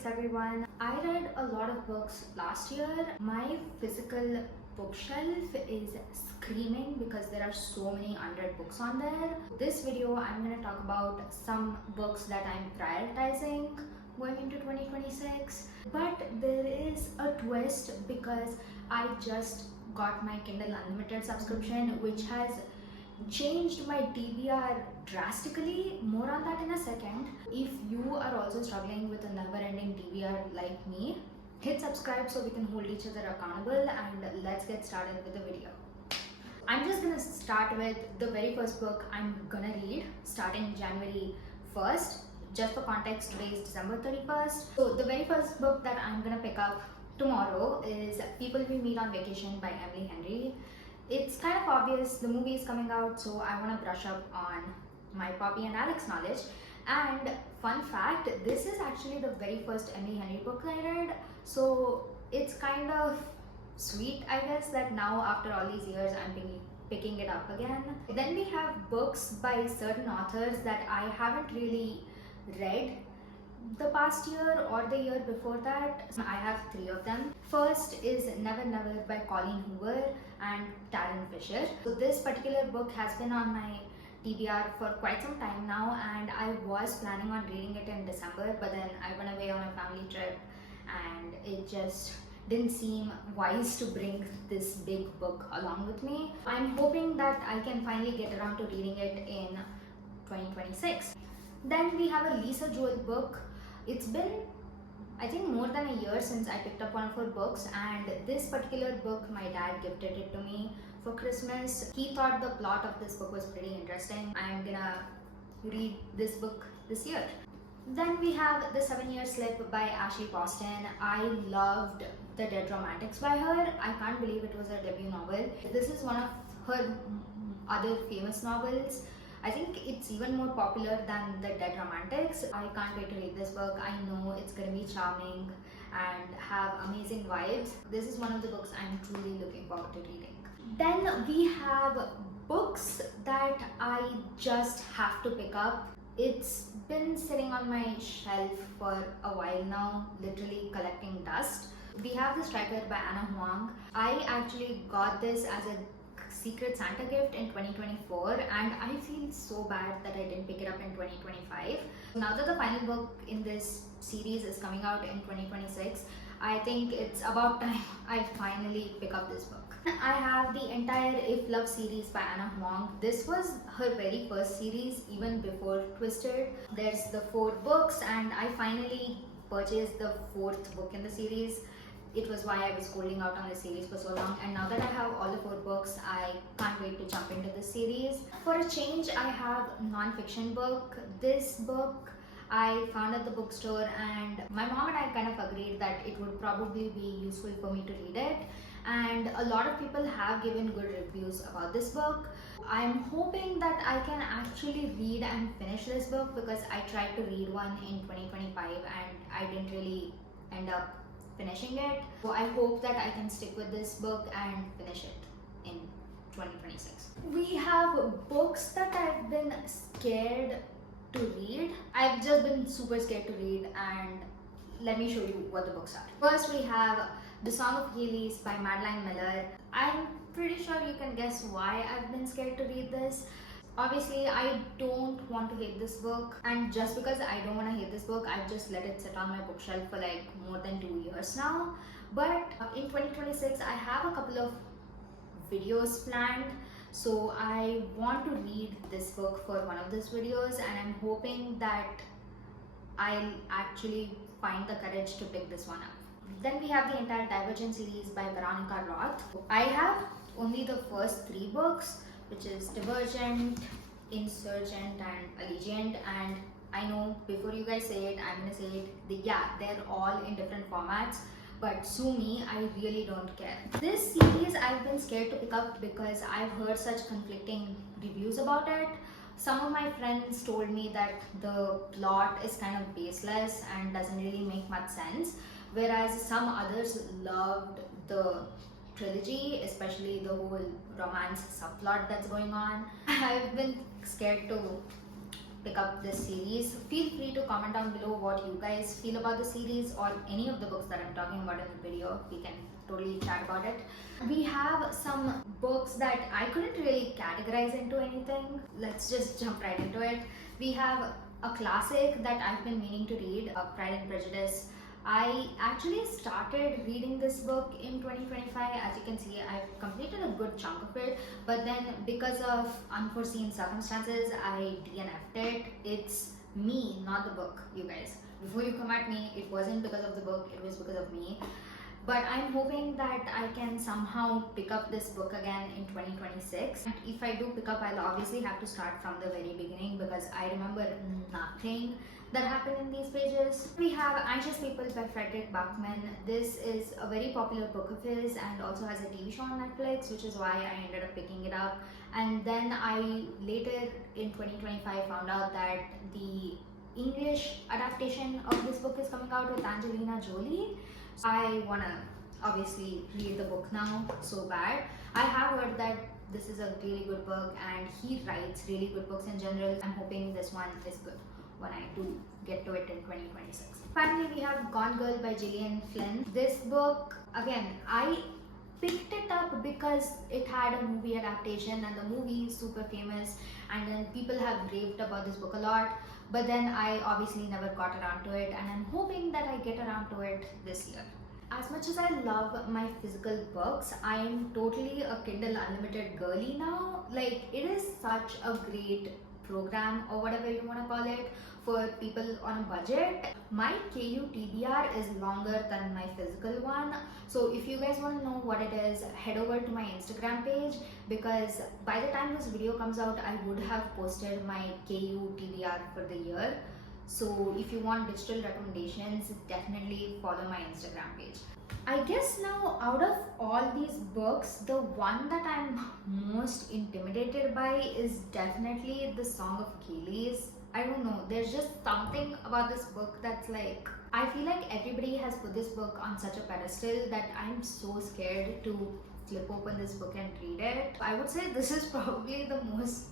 2026 everyone. I read a lot of books last year. My physical bookshelf is screaming because there are so many unread books on there. This video I'm going to talk about some books that I'm prioritizing going into 2026. But there is a twist because I just got my Kindle Unlimited subscription, which has changed my TBR drastically. More on that in a second. If you are also struggling with a never-ending TBR like me, hit subscribe so we can hold each other accountable, and let's get started with the video. I'm just gonna start with the very first book I'm gonna read starting January 1st. Just for context, today is December 31st. So the very first book that I'm gonna pick up tomorrow is People We Meet on Vacation by Emily Henry. It's kind of obvious, the movie is coming out, so I want to brush up on my Poppy and Alex knowledge. And fun fact, this is actually the very first Emily Henry book I read, so it's kind of sweet, I guess, that now after all these years I'm picking it up again. Then we have books by certain authors that I haven't really read the past year or the year before that. I have 3 of them. First is Never Never by Colleen Hoover and Taryn Fisher. So this particular book has been on my TBR for quite some time now, and I was planning on reading it in December, but then I went away on a family trip and it just didn't seem wise to bring this big book along with me. I'm hoping that I can finally get around to reading it in 2026. Then we have a Lisa Jewell book. It's been, I think, more than a year since I picked up one of her books, and this particular book my dad gifted it to me for Christmas. He thought the plot of this book was pretty interesting. I'm gonna read this book this year. Then we have The 7-Year Slip by Ashley Poston. I loved The Dead Romantics by her. I can't believe it was her debut novel. This is one of her other famous novels. I think it's even more popular than The Dead Romantics. I can't wait to read this book. I know it's going to be charming and have amazing vibes. This is one of the books I'm truly looking forward to reading. Then we have books that I just have to pick up. It's been sitting on my shelf for a while now, literally collecting dust. We have The Striker by Anna Huang. I actually got this as a Secret Santa gift in 2024, and I feel so bad that I didn't pick it up in 2025. Now that the final book in this series is coming out in 2026, I think it's about time I finally pick up this book. I have the entire If Love series by Anna Huang. This was her very first series, even before Twisted. There's the 4 books, and I finally purchased the 4th book in the series. It was why I was holding out on the series for so long, and now that I have all the 4 books, I can't wait to jump into this series. For a change, I have a non-fiction book. This book I found at the bookstore, and my mom and I kind of agreed that it would probably be useful for me to read it, and a lot of people have given good reviews about this book. I'm hoping that I can actually read and finish this book because I tried to read one in 2025 and I didn't really end up finishing it. So I hope that I can stick with this book and finish it in 2026. We have books that I've been scared to read. I've just been super scared to read, and let me show you what the books are. First we have The Song of Achilles by Madeline Miller. I'm pretty sure you can guess why I've been scared to read this. Obviously, I don't want to hate this book, and just because I don't want to hate this book, I've just let it sit on my bookshelf for like more than 2 years now. But in 2026, I have a couple of videos planned, so I want to read this book for one of those videos, and I'm hoping that I'll actually find the courage to pick this one up. Then we have the entire Divergent series by Veronica Roth. I have only the first 3 books, which is Divergent, Insurgent, and Allegiant, and I know before you guys say it, I'm gonna say it, they're all in different formats, but sue me, I really don't care. This series I've been scared to pick up because I've heard such conflicting reviews about it. Some of my friends told me that the plot is kind of baseless and doesn't really make much sense, whereas some others loved the trilogy, especially the whole romance subplot that's going on. I've been scared to pick up this series. Feel free to comment down below what you guys feel about the series or any of the books that I'm talking about in the video. We can totally chat about it. We have some books that I couldn't really categorize into anything. Let's just jump right into it. We have a classic that I've been meaning to read, Pride and Prejudice. I actually started reading this book in 2025. As you can see, I've completed a good chunk of it, but then because of unforeseen circumstances, I DNF'd it. It's me, not the book, you guys. Before you come at me, it wasn't because of the book, it was because of me. But I'm hoping that I can somehow pick up this book again in 2026. And if I do pick up, I'll obviously have to start from the very beginning because I remember nothing that happened in these pages. We have Anxious People by Frederick Backman. This is a very popular book of his and also has a TV show on Netflix, which is why I ended up picking it up. And then I later in 2025 found out that the English adaptation of this book is coming out with Angelina Jolie. I wanna obviously read the book now so bad. I have heard that this is a really good book and he writes really good books in general. I'm hoping this one is good when I do get to it in 2026. Finally, we have Gone Girl by Gillian Flynn. This book, again, I picked it up because it had a movie adaptation and the movie is super famous and then people have raved about this book a lot, but then I obviously never got around to it and I'm hoping that I get around to it this year. As much as I love my physical books, I am totally a Kindle Unlimited girly now. Like, it is such a great program or whatever you want to call it for people on a budget. My KU TBR is longer than my physical one, so if you guys want to know what it is, head over to my Instagram page because by the time this video comes out I would have posted my KU TBR for the year. So if you want digital recommendations, definitely follow my Instagram page. I guess now out of all these books, the one that I'm most intimidated by is definitely The Song of Achilles. I don't know, there's just something about this book that's like, I feel like everybody has put this book on such a pedestal that I'm so scared to flip open this book and read it. I would say this is probably the most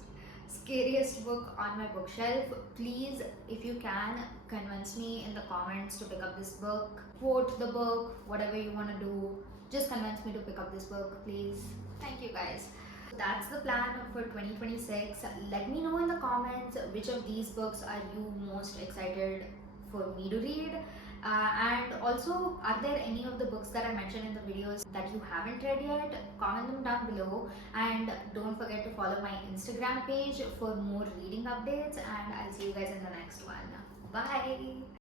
scariest book on my bookshelf. Please, if you can, convince me in the comments to pick up this book. Quote the book, whatever you want to do. Just convince me to pick up this book, please. Thank you guys. That's the plan for 2026. Let me know in the comments which of these books are you most excited for me to read. And also, are there any of the books that I mentioned in the videos that you haven't read yet? Comment them down below and don't forget to follow my Instagram page for more reading updates and I'll see you guys in the next one. Bye!